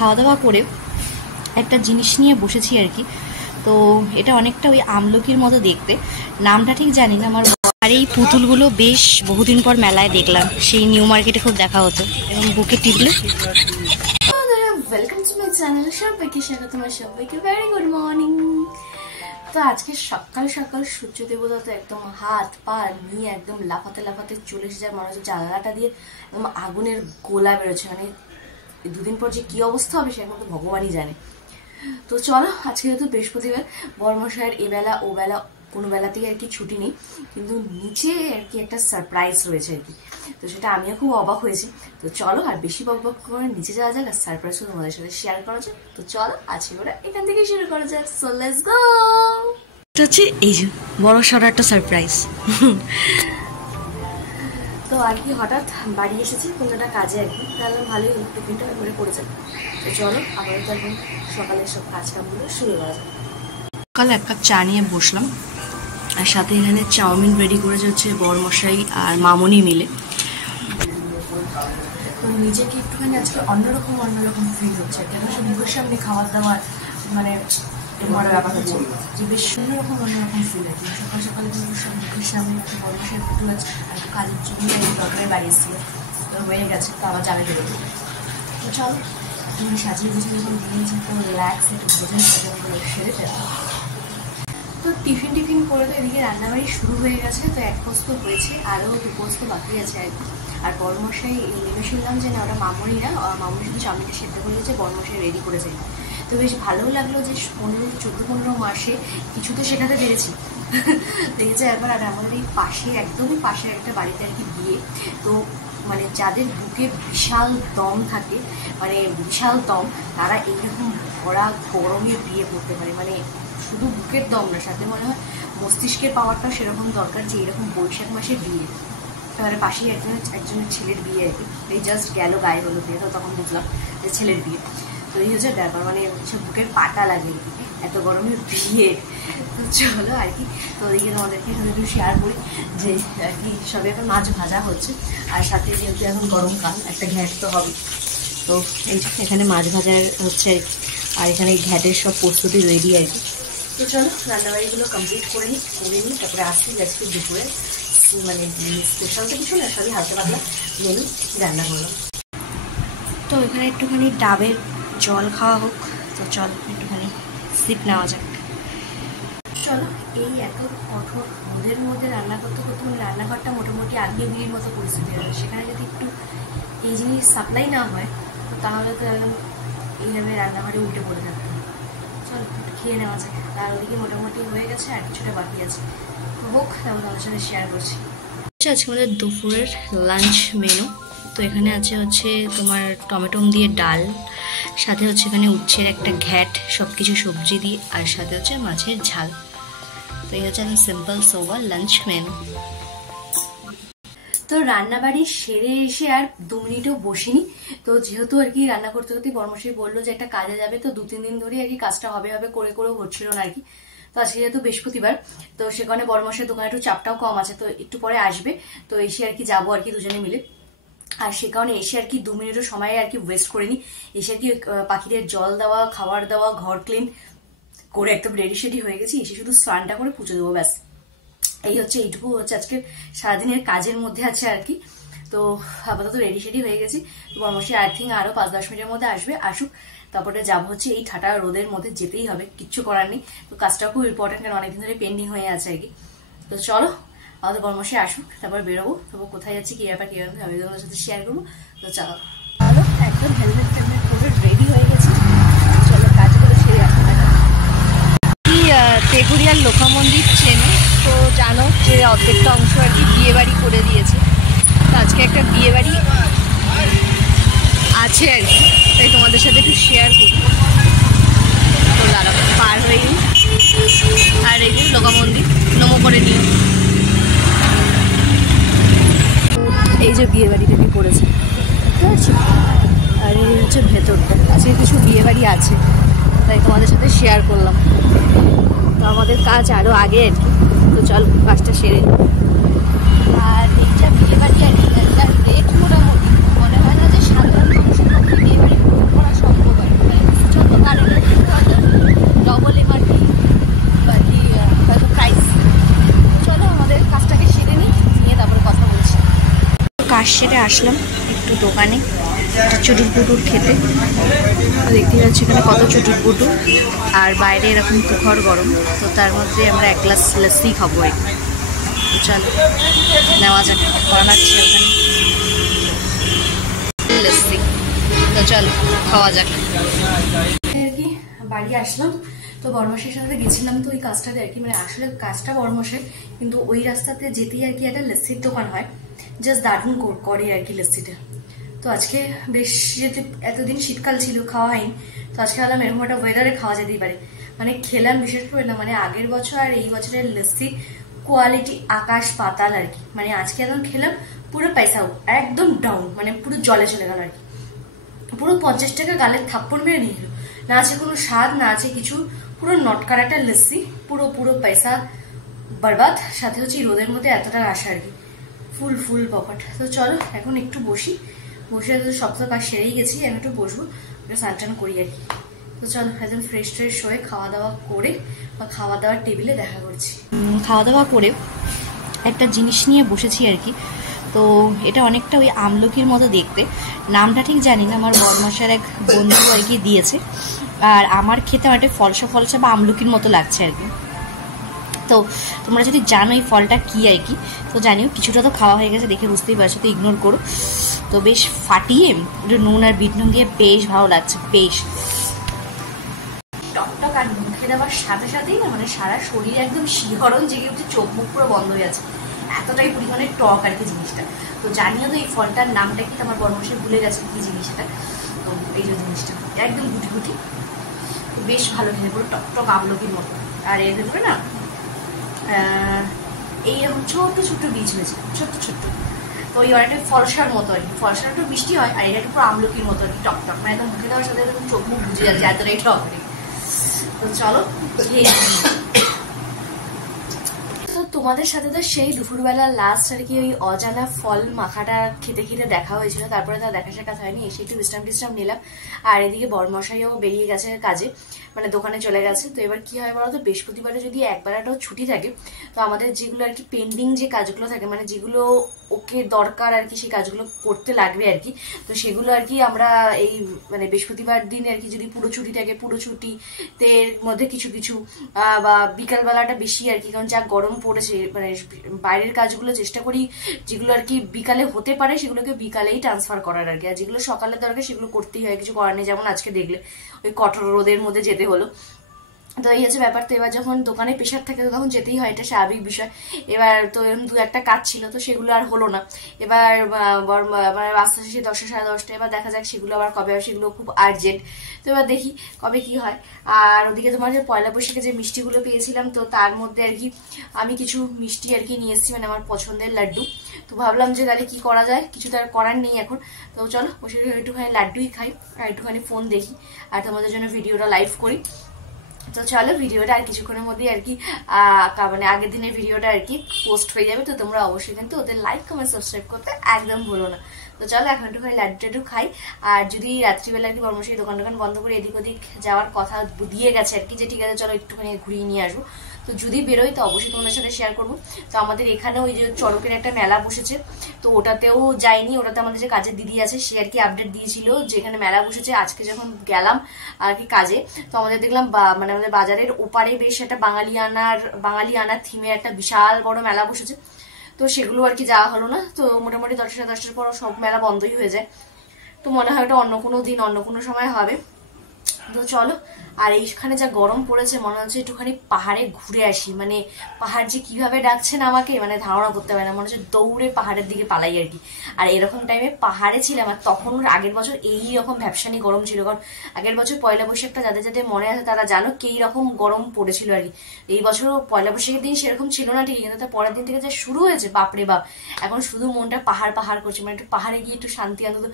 খাওয়া দাওয়া করে একটা জিনিস নিয়ে বসেছি আর কি। তো এটা অনেকটা ওই আমলকির মতো দেখতে, নামটা ঠিক জানি না আমার। আর এই পুতুলগুলো বেশ বহুদিন পর মেলায় দেখলাম, সেই নিউ মার্কেটে খুব দেখা হতো, এবং বুকে টিপলে। ওয়েলকাম টু মাই চ্যানেল, সবাইকে স্বাগত, তোমার সবাইকে ভেরি গুড মর্নিং। তো আজকে সকাল সকাল সূর্য দেবতা তো একদম হাত পা নিয়ে একদম লাফাতে লাফাতে চলে এসে যায়, মনে হচ্ছে জানলাটা দিয়ে একদম আগুনের গোলা বেরোচ্ছে। মানে দুদিন পর যে কি অবস্থা হবে সে এখন ভগবানই জানে। তো চলো, আজকে যেহেতু বৃহস্পতিবার, বর্মশায়ের এবেলা ও বেলা কোনো বেলাতেই আর কি ছুটি নেই, কিন্তু নিচে আর কি একটা সারপ্রাইজ রয়েছে আর কি। তো সেটা আমিও খুব অবাক হয়েছি। তো চলো আর বেশি বকবক করে নিচে যাওয়া যাক, আর সারপ্রাইজও তোমাদের সাথে শেয়ার করা যাক। তো চলো আজকে ওরা এখান থেকে শুরু করা যাক। So let's go. এটা হচ্ছে এই যে বড় সড়ো একটা সারপ্রাইজ। তো আর কি হঠাৎ বাড়ি এসেছি কোনোটা কাজে আর কি, তাহলে ভালোই হলো, টিফিনটা করে পড়েছে। তো চলো আপাতত এখন সকালের সব কাজকামগুলো শুরু করা যায়। সকালে এক কাপ চা নিয়ে বসলাম, আর সাথে এখানে চাউমিন রেডি করেছে হচ্ছে বড়মশাই আর মামনি মিলে। তো নিজেকে একটুখানি আজকে অন্যরকম ফিল হচ্ছে, কেন সব মুখের সামনে খাবার দাবার মানে বড় ব্যাপার হচ্ছে যে বেশ অন্যরকম ফিল হচ্ছে। সকাল সকালে সব মুখের সামনে একটু বড়মশাই ফুটু আছে, আর একটু কাজের জন্য দরকারে বাড়ি এসেছিল, তো হয়ে গেছে, তো আবার যাবে বেরোবে। তো চলো তুমি সাজিয়ে গুছিয়ে যখন নিয়েছি তো রিল্যাক্স একটু ভোজন সাজানো সেরে ফেলতে। তো টিফিন করে তো এদিকে রান্নাবাড়ি শুরু হয়ে গেছে। তো এক পোস্ত হয়েছে, আরও 2 পোস্ত বাকি আছে আর কি। আর বড়মশাই নেমে শুনলাম যে না ওটা মামুনিরা, মামুনি শুধু চাউমিনটা সেদ্ধ করে দিয়েছে, বড়মশাই রেডি করেছে। তো বেশ ভালোও লাগলো যে 14-15 মাসে কিছু তো শেখাতে পেরেছি। দেখেছে একবার। আর আমাদের এই পাশে একদমই পাশে একটা বাড়িতে আর কি বিয়ে। তো মানে যাদের বুকে বিশাল দম থাকে, মানে বিশাল দম, তারা এইরকম ভরা গরমে বিয়ে করতে পারে। মানে শুধু বুকের দম না, সাথে মনে হয় মস্তিষ্কের পাওয়ারটাও সেরকম দরকার, যে এরকম বৈশাখ মাসে বিয়ে। এবারে পাশেই একজনের ছেলের বিয়ে আর কি, এই জাস্ট গেল গায়ে হলো বিয়ে, তো তখন বুঝলাম যে ছেলের বিয়ে। তো এই হচ্ছে ব্যাপার, মানে হচ্ছে বুকের পাটা লাগে আর কি, এত গরমে বিয়ে। তো চলো আর কি, তো ওইদিকে তোমাদেরকে একটু শেয়ার করি যে আর কি সবে এখন মাছ ভাজা হচ্ছে, আর সাথে যেহেতু এখন গরমকাল একটা ঘ্যাট তো হবে। তো এই এখানে মাছ ভাজা হচ্ছে আর কি, আর এখানে এই ঘ্যাটের সব প্রস্তুতি রেডি আর কি। তো চলো রান্নাবাড়িগুলো কমপ্লিট করে নিই, তারপরে আসছি আজকে দুপুরে মানে স্পেশাল তো কিছু না, সবই হালকা পাতলা মেনু রান্না করলাম। তো এখানে একটুখানি ডাবের জল খাওয়া হোক। তো চল একটুখানি সিপ নেওয়া যাক। চলো এই এত কঠোর রোদের মধ্যে রান্না করতে করতে মানে রান্নাঘরটা মোটামুটি আগে বিয়ের মতো পরিস্থিতি হবে। সেখানে যদি একটু এই জিনিস সাপ্লাই না হয় তো তাহলে তো একদম এইভাবে রান্নাঘরে উল্টে পড়ে থাকতে হবে। চলো একটু খেয়ে নেওয়া যায়। তার ওদিকে মোটামুটি হয়ে গেছে, আর কিছুটা বাকি আছে, তো হোক তাহলে তোমাদের সাথে শেয়ার করছি। আজকে আমাদের দুপুরের লাঞ্চ মেনু। তো এখানে আছে হচ্ছে তোমার টমেটো দিয়ে ডাল, সাথে হচ্ছে এখানে উচ্ছের একটা ঘ্যাট, সব কিছু সবজি দিয়ে, আর সাথে হচ্ছে মাছের ঝাল। তো এই হচ্ছে একদম সিম্পল সোবার লাঞ্চ মেনু। তো রান্নাবাড়ি সেরে এসে আর 2 মিনিটও বসিনি। তো যেহেতু আর কি রান্না করতে করতে বর্মশাই বললো যে একটা কাজে যাবে, তো 2-3 দিন ধরে আর কি কাজটা হবে করেও হচ্ছিল না আর কি। তো আজকে যেহেতু বৃহস্পতিবার, তো সেখানে বর্মশাই দোকানে একটু চাপটাও কম আছে, তো একটু পরে আসবে, তো এসে আর কি যাবো আর কি দুজনে মিলে। আর সে কারণে এসে আর কি 2 মিনিটও সময় আর কি ওয়েস্ট করিনি। এসে আর কি পাখিদের জল দেওয়া, খাবার দেওয়া, ঘর ক্লিন করে একদম রেডি সেডি হয়ে গেছি। এসে শুধু স্নানটা করে পুজো দেবো, ব্যাস। এই হচ্ছে এইটুকু হচ্ছে আজকে সারাদিনের কাজের মধ্যে আছে আর কি। তো আপাতত রেডি সেডি হয়ে গেছি। বর্মশাই আই থিঙ্ক আরো 5-10 মিনিটের মধ্যে আসুক, তারপরে যাবো হচ্ছে এই ঠাটা রোদের মধ্যে, যেতেই হবে, কিচ্ছু করার নেই। তো কাজটা খুব ইম্পর্টেন্ট, কারণ অনেকদিন ধরে পেন্ডিং হয়ে আছে আর কি। তো চলো আমাদের বর্মশাই আসুক, তারপর বেরোবো। তবু কোথায় যাচ্ছি, কি ব্যাপার আমি তোমাদের সাথে শেয়ার করবো। তো চলো একদম হেলমেট পরে রেডি হয়ে গেছি, চলো কাজগুলো সেরে আসতে থাকা। তেঘুরিয়ার লোকা মন্দির চেনো তো, জানো যে অর্ধেকটা অংশ আর কি বিয়ে বাড়ি করে দিয়েছে। তো আজকে একটা বিয়ে বাড়ি আছে আর কি, তাই তোমাদের সাথে একটু শেয়ার করি। তো দাঁড়া পার হয়ে গেল, আর এই যে লোকা মন্দির নমো করে নিও। এই যে বিয়ে বাড়িটা কি করেছে, বুঝতে পারছি। আর এই হচ্ছে ভেতরটা, আজকে কিছু বিয়ে বাড়ি আছে, তাই তোমাদের সাথে শেয়ার করলাম। তো আমাদের কাজ আরও আগে আর কি, তো চল কাজটা সেরে। আর এইটা বিয়ে বাড়ি আর কি, রেট মোটামুটি মনে হয় না যে সাধারণ মানুষের পক্ষে বিয়ে বাড়ি করা সম্ভব আর কি। আসলাম একটু দোকানে চটুর পুটুর খেতে। দেখতে পাচ্ছি এখানে কত চটুর পুটুর, আর বাইরে এরকম তুখর গরম, তো তার মধ্যে আমরা এক গ্লাস লস্যি খাবো। চল নেওয়া যাক, বানাচ্ছি ওখানে লস্যি, তো চল খাওয়া যাক। আর কি বাড়ি আসলাম, তো বড়মশাইয়ের সাথে গেছিলাম, তো ওই কাজটাতে আর কি, মানে আসলে কাজটা বড়মশাই, কিন্তু ওই রাস্তাতে যেতেই আর কি একটা লস্যির দোকান হয়, জাস্ট দারুণ করে আর কি লস্যিটা। তো আজকে বেশ, যেহেতু এতদিন শীতকাল ছিল খাওয়া হয়নি, তো আজকে ভাবলাম এরকম একটা ওয়েদারে খাওয়া যেতেই পারে। মানে খেলাম বিশেষ করে না, মানে আগের বছর আর এই বছরের লস্যির কোয়ালিটি আকাশ পাতাল আর কি। মানে আজকে একদম খেলাম পুরো পয়সা একদম ডাউন, মানে পুরো জলে চলে গেল আর কি। পুরো 50 টাকা গালের থাপ্পড় মেরে নিয়ে গেল, না আছে কোনো স্বাদ, না আছে কিছু, পুরো নটকার একটা লস্যি, পুরো পুরো পয়সা বরবাদ। সাথে হচ্ছে রোদের মধ্যে এতটা আসা আর কি, ফুল ফুল পকেট। তো চলো এখন একটু বসে সপ্তাহ কাজ সেরেই গেছি, আমি একটু বসবো, একটু স্নান টান করি আর কি। তো চলো একদম ফ্রেশ ট্রেশ হয়ে খাওয়া দাওয়া করে বা খাওয়া দাওয়ার টেবিলে দেখা করছি। খাওয়া দাওয়া করে একটা জিনিস নিয়ে বসেছি আর কি। তো এটা অনেকটা ওই আমলকির মতো দেখতে, নামটা ঠিক জানি না, আমার বড়মশার এক বন্ধু আর কি দিয়েছে, আর আমার খেতে অনেকটা ফলসা ফলসা বা আমলকির মতো লাগছে আর কি। তো তোমরা যদি জানো এই ফলটা কি আর কি, তো জানিও। কিছুটা তো খাওয়া হয়ে গেছে, দেখে বুঝতেই পারছো, তো ইগনোর করো। তো বেশ ফাটিয়ে একটু নুন আর বিট নুন দিয়ে বেশ ভালো লাগছে, বেশ টকটক। আর মুখে দেওয়ার সাথে সাথেই না মানে সারা শরীর একদম শিহরণ জেগে উঠে, চোখ মুখ পুরো বন্ধ হয়ে আছে, এতটাই পরিমাণে টক আর কি জিনিসটা। তো জানিও তো এই ফলটার নামটা কি, আমার বড়মশাই ভুলে গেছে কি জিনিসটা। তো এই যে জিনিসটা একদম গুটি গুটি, তো বেশ ভালো খেতে, পুরো টকটক আমলকির মতো। আর এর ভেতরে না এইরকম ছোট্ট ছোট্ট বীজ হয়েছে, ছোট্ট ছোট্ট। তো ওই অনেকটা ফলসার মতো আর কি, ফলসার একটু মিষ্টি হয়, আর এটা একটু পুরো আমলকির মতো আর কি, টকটক, মানে একদম মুখে দেওয়ার সাথে একদম চোখ মুখ বুঝে যাচ্ছে এতটাই টক। তো চলো তোমাদের সাথে তো সেই দুপুরবেলা লাস্ট আর কি ওই অজানা ফল মাখাটা খেতে খেতে দেখা হয়েছিল, তারপরে তার দেখা সাক্ষাৎ হয়নি, এসে একটু বিশ্রাম নিলাম। আর এদিকে বড়মশাইও বেরিয়ে গেছে কাজে, মানে দোকানে চলে গেছে। তো এবার কি হয় বলতো, বৃহস্পতিবারে যদি একবেলাটাও ছুটি থাকে, তো আমাদের যেগুলো আর কি পেন্ডিং যে কাজগুলো থাকে, মানে যেগুলো ওকে দরকার আর কি, সেই কাজগুলো করতে লাগবে আর কি, তো সেগুলো আর কি আমরা এই মানে বৃহস্পতিবার দিন আর কি, যদি পুরো ছুটি থাকে, পুরো ছুটিতে মধ্যে কিছু কিছু বা বিকালবেলাটা বেশি আর কি, কারণ যা গরম পড়েছে, মানে বাইরের কাজগুলো চেষ্টা করি যেগুলো আর কি বিকালে হতে পারে সেগুলোকে বিকালেই ট্রান্সফার করার আর কি, আর যেগুলো সকালে দরকার সেগুলো করতেই হয়, কিছু করার নেই। যেমন আজকে দেখলে ওই কঠোর রোদের মধ্যে যেতে হলো, তো এই হচ্ছে ব্যাপার। তো এবার যখন দোকানে প্রেশার থাকে তখন যেতেই হয়, এটা স্বাভাবিক বিষয়। এবার তো দু একটা কাজ ছিল, তো সেগুলো আর হলো না। এবার রাস্তা শেষে 10টা সাড়ে 10টা, এবার দেখা যাক সেগুলো আবার কবে হয়, সেগুলো খুব আর্জেন্ট। তো এবার দেখি কবে কি হয়। আর ওদিকে তোমার যে পয়লা বৈশাখে যে মিষ্টিগুলো পেয়েছিলাম, তো তার মধ্যে আর কি আমি কিছু মিষ্টি আর কি নিয়ে এসেছি, মানে আমার পছন্দের লাড্ডু। তো ভাবলাম যে তাহলে কি করা যায়, কিছু তো আর করার নেই এখন। তো চলো বসে একটুখানি লাড্ডুই খাই আর একটুখানি ফোন দেখি, আর তোমাদের জন্য ভিডিওটা লাইভ করি। তো চলো ভিডিওটা আর কিছুক্ষণের মধ্যেই আর কি মানে আগের দিনের ভিডিওটা আর কি পোস্ট হয়ে যাবে, তো তোমরা অবশ্যই কিন্তু ওদের লাইক কমেন্ট সাবস্ক্রাইব করতে একদম ভুলো না। তো চলো এখন একটুখানি লাড্ডু খাই। আর যদি রাত্রিবেলা আর কি বর্মশাই দোকান বন্ধ করে এদিক ওদিক যাওয়ার কথা দিয়ে গেছে আর কি, যে ঠিক আছে চলো একটুখানি ঘুরিয়ে নিয়ে আসবো, তো যদি বেরোই তো অবশ্যই তোমাদের সাথে শেয়ার করবো। তো আমাদের এখানে ওই যে চড়কের একটা মেলা বসেছে, তো ওটাতেও যাইনি, ওটাতে আমাদের যে কাজের দিদি আছে সে আর কি আপডেট দিয়েছিল যে এখানে মেলা বসেছে। আজকে যখন গেলাম আর কি কাজে, তো আমাদের দেখলাম মানে আমাদের বাজারের ওপারে বেশ একটা বাঙালিয়ানার থিমে একটা বিশাল বড় মেলা বসেছে। তো সেগুলো আর কি যাওয়া হলো না, তো মোটামুটি 10টার পর সব মেলা বন্ধই হয়ে যায়। তো মনে হয় ওটা অন্য কোনো দিন অন্য কোনো সময় হবে। তো চলো, আর এইখানে যা গরম পড়েছে মনে হচ্ছে একটুখানি পাহাড়ে ঘুরে আসি, মানে পাহাড় যে কিভাবে ডাকছেন আমাকে মানে ধারণা করতে পারে না, মনে হচ্ছে দৌড়ে পাহাড়ের দিকে পালাই আর কি। আর এরকম টাইমে পাহাড়ে ছিলাম, আর তখন আগের বছর এইরকম ভ্যাপসানি গরম ছিল, কারণ আগের বছর পয়লা বৈশাখটা যাদের যাদের মনে আছে তারা জানো কি রকম গরম পড়েছিল আর কি। এই বছরও পয়লা বৈশাখের দিন সেরকম ছিল না ঠিকই, কিন্তু তার পরের দিন থেকে যা শুরু হয়েছে বাপরে বাপ, এখন শুধু মনটা পাহাড় পাহাড় করছে, মানে একটু পাহাড়ে গিয়ে একটু শান্তি অন্তত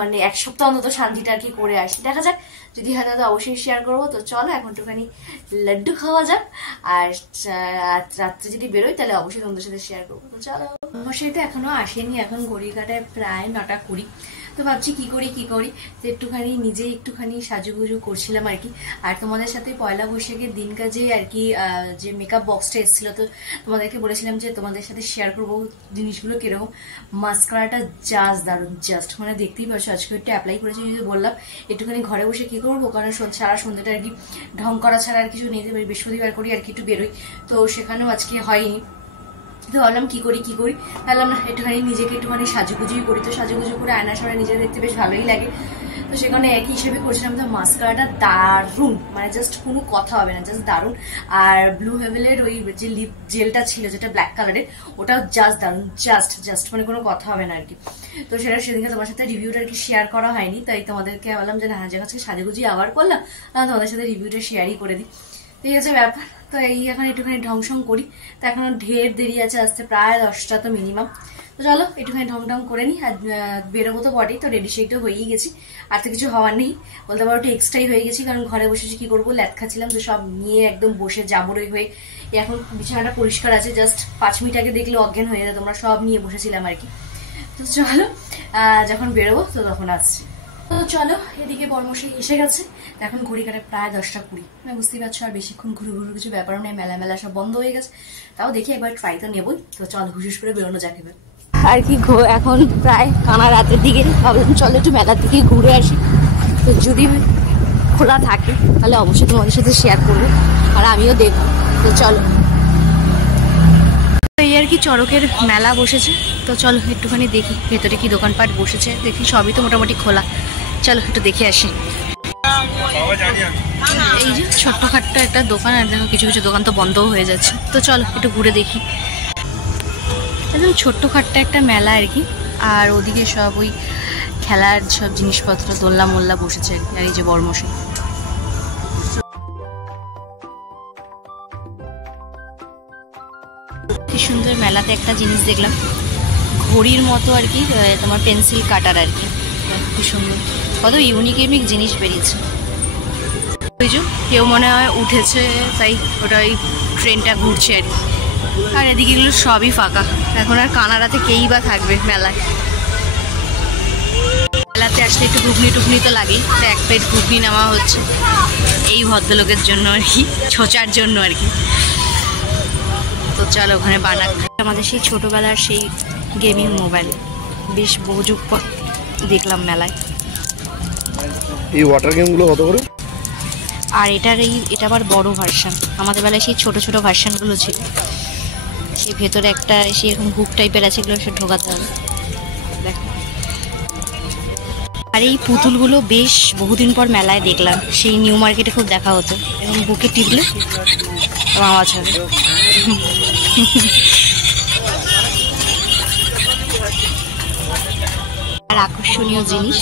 মানে এক সপ্তাহ অন্তত শান্তিটা আর কি করে আসি। দেখা যাক, যদি হয় তাহলে অবশ্যই শেয়ার করবো। তো চলো এখন একটুখানি লাড্ডু খাওয়া যাক, আর রাত্রে যদি বেরোই তাহলে অবশ্যই তোমাদের সাথে শেয়ার করবো। তো চলো, মশাই তো এখনো আসেনি, এখন ঘড়ি কাটায় প্রায় 9টা 20। তো ভাবছি কি করি তো একটুখানি নিজেই একটুখানি সাজুগুজু করছিলাম আর কি। আর তোমাদের সাথে পয়লা বৈশাখের দিন কাজে আর কি যে মেকআপ বক্সটা এসেছিল, তো তোমাদেরকে বলেছিলাম যে তোমাদের সাথে শেয়ার করবো জিনিসগুলো কিরকম। মাস্কারাটা জাস্ট দারুণ, জাস্ট মানে দেখতেই পাচ্ছ আজকে একটু অ্যাপ্লাই করেছি, যদি বললাম একটুখানি ঘরে বসে কি করবো, কারণ সারা সন্ধ্যাটা আর কি ঢং করা ছাড়া আর কিছু নেই। বৃহস্পতিবার করি আর কি একটু বেরোই, তো সেখানেও আজকে হয়নি। তো ভাবলাম কি করি ভাবলাম না একটুখানি নিজেকে একটুখানি সাজুগুজুই করি। তো সাজুগুজু করে আয়নার সামনে নিজে দেখতে বেশ ভালোই লাগে, তো সেখানে একই হিসেবে করছিলাম। তো মাস্কারাটা দারুণ, মানে জাস্ট কোনো কথা হবে না, জাস্ট দারুণ। আর ব্লু হেভেলের ওই যে লিপ জেলটা ছিল যেটা ব্ল্যাক কালারের, ওটাও জাস্ট দারুণ, জাস্ট মানে কোনো কথা হবে না আর কি। তো সেটা সেদিনকে তোমার সাথে রিভিউটা আর কি শেয়ার করা হয়নি, তাই তোমাদেরকে বললাম যে না আজকে সাজুগুজি আবার করলাম, তোমাদের সাথে রিভিউটা শেয়ারই করে দিই। এই হচ্ছে ব্যাপার। তো এই এখন একটুখানি ঢংসং করি, তো এখন ঢের দেরি আছে, আসতে প্রায় 10টা তো মিনিমাম। তো চলো একটুখানি ঢং করে নিই। আর বেরোবো তো বটেই, তো রেডি শেডও হয়েই গেছি, আর তো কিছু হওয়ার নেই, বলতে পারো একটু এক্সট্রাই হয়ে গেছি, কারণ ঘরে বসেছি কি করবো, ল্যাদ খাচ্ছিলাম, তো সব নিয়ে একদম বসে জাবরই হয়ে এখন বিছানাটা পরিষ্কার আছে, জাস্ট 5 মিনিট আগে দেখলে অজ্ঞান হয়ে যায়, তোমরা সব নিয়ে বসেছিলাম আর কি। তো চলো যখন বেরোবো তো তখন আসছি। তো চলো এদিকে বর্মশাই এসে গেছে, এখন ঘড়ি কাটে প্রায় 10টা 20। মানে বুঝতেই পারছো আর বেশিক্ষণ ঘুরে কিছু ব্যাপারও নেই, মেলা সব বন্ধ হয়ে গেছে, তাও দেখি একবার ট্রাই তো নেবই। তো চল হুশুস করে বেরোনো যাক এবার আর কি। এখন প্রায় কানা রাতের দিকে, ভাবলাম চলো একটু মেলার দিকে ঘুরে আসি। তো যদি খোলা থাকে তাহলে অবশ্যই তোমাদের সাথে শেয়ার করবো, আর আমিও দেখবো। তো চলো, এই আর কি চড়কের মেলা বসেছে, তো চলো একটুখানি দেখি ভেতরে কি দোকানপাট বসেছে, দেখি সবই তো মোটামুটি খোলা, চলো একটু দেখে আসি। এই যে ছোট্টখাট্ট একটা দোকান, আর দেখো কিছু দোকান তো বন্ধও হয়ে যাচ্ছে, তো চলো একটু ঘুরে দেখি। একদম ছোট্টখাট্ট একটা মেলা আর কি, আর ওদিকে সব ওই খেলার সব জিনিসপত্র দোলনা মোল্লা বসেছে আর কি। আর এই যে বর্মশাই, কি সুন্দর মেলাতে একটা জিনিস দেখলাম, ঘড়ির মতো আর কি, তোমার পেন্সিল কাটার আর কি, খুব সুন্দর, কত ইউনিক জিনিস বেরিয়েছে। ওই যে কেউ মনে হয় উঠেছে, তাই ওটা ওই ট্রেনটা ঘুরছে আর কি। আর এদিকে এগুলো সবই ফাঁকা, এখন আর কানাডাতে কেই বা থাকবে মেলায়। মেলাতে আসলে একটু ঘুগনি টুগনি তো লাগেই, তো 1 প্লেট ঘুগনি নেওয়া হচ্ছে এই ভদ্রলোকের জন্য আর কি, ছোচার জন্য আর কি। তো চলো ওখানে বানাক, আমাদের সেই ছোটবেলার সেই গেমিং মোবাইল, বেশ বহু যুগ পর দেখলাম মেলায়। এই ওয়াটার গেমগুলো কত করে? আর এটা আবার বড় ভার্সন, আমাদের বেলায় সেই ছোট ভার্সনগুলো ছিল, সেই ভেতরে একটা সেই এরকম হুক টাইপের আছে, এগুলো সে ঢোকাতে হবে। দেখো, আর এই পুতুলগুলো বেশ বহুদিন পর মেলায় দেখলাম, সেই নিউ মার্কেটে খুব দেখা হতো, এবং বুকে টিপলে আওয়াজ হবে। আর আকর্ষণীয় জিনিস